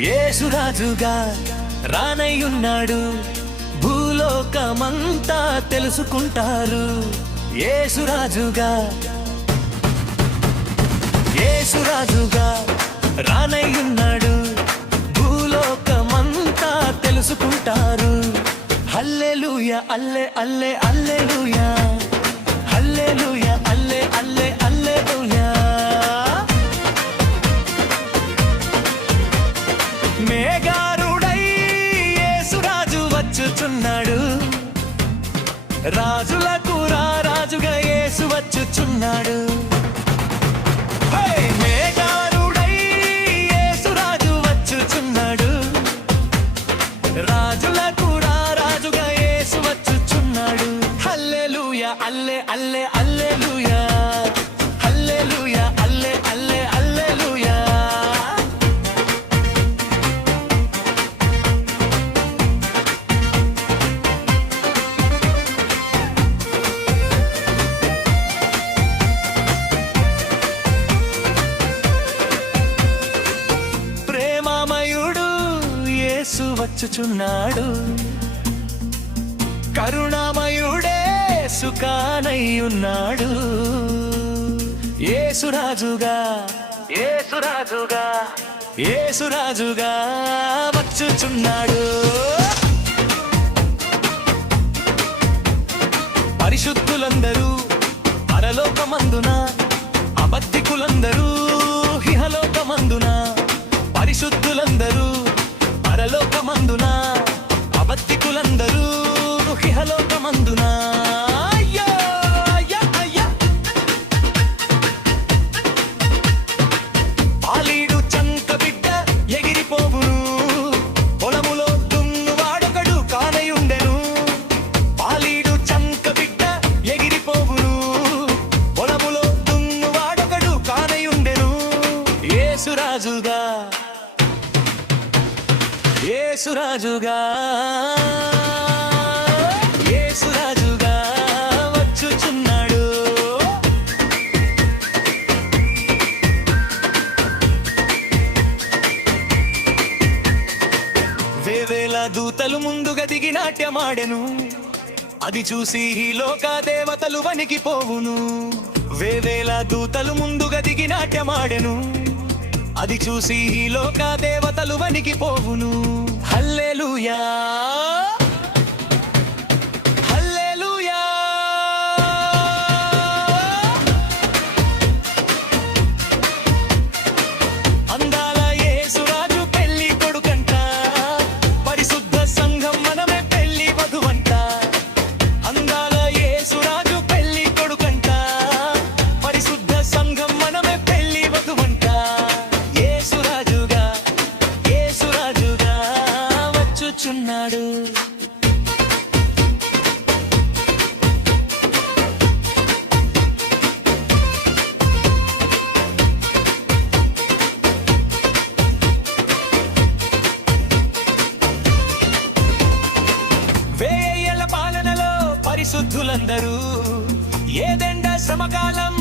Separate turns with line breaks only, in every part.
యేసురాజుగా రానయ్యున్నాడు. భూలోకమంతా తెలుసుకుంటారు. యేసురాజుగా. యేసురాజుగా రానయ్యున్నాడు. భూలోకమంతా తెలుసుకుంటారు. హల్లెలూయ అల్లె అల్లె అల్లెలూయా. హల్లెలూయ రాజులకు రాజుగా యేసు వచ్చుచున్నాడు హే! మేఘారుడై యేసురాజు వచ్చుచున్నాడు రాజులకు రాజుగా యేసు వచ్చుచున్నాడు హల్లెలూయా అల్లె అల్లె వచ్చుచున్నాడు. కరుణామయుడే సుఖానయ్యున్నాడు. యేసురాజుగా యేసురాజుగా యేసురాజుగా వచ్చుచున్నాడు. పరిశుద్ధులందరూ పరలోకమందున అబద్ధికులందరూ హిహలోకమందున పరిశుద్ధులందరూ పరలోకమందున అబద్ధికులందరూ హిహలోకమందున యేసురాజుగా యేసురాజుగా వచ్చుచున్నాడు. వేవేల దూతలు ముందుగా దిగి నాట్యమాడెను. అది చూసి ఈ లోక దేవతలు వణికిపోవును. వేవేల దూతలు ముందుగా దిగి నాట్యమాడెను. అది చూసి ఈ లోక దేవతలు వణికిపోవును. హల్లెలూయా. పరిశుద్ధులందరూ ఏదెండ శ్రమకాలం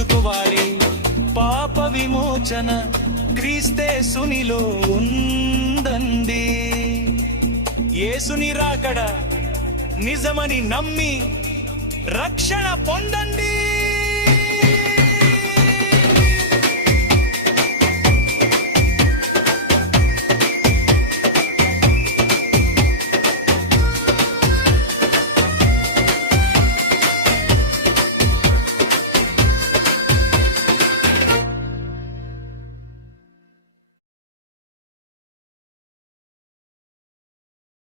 భూలోకమంతా తెలుసుకోవాలి. పాప విమోచన క్రీస్తేసునిలో ఉందండి. యేసుని రాకడ నిజమని నమ్మి రక్షణ పొందండి.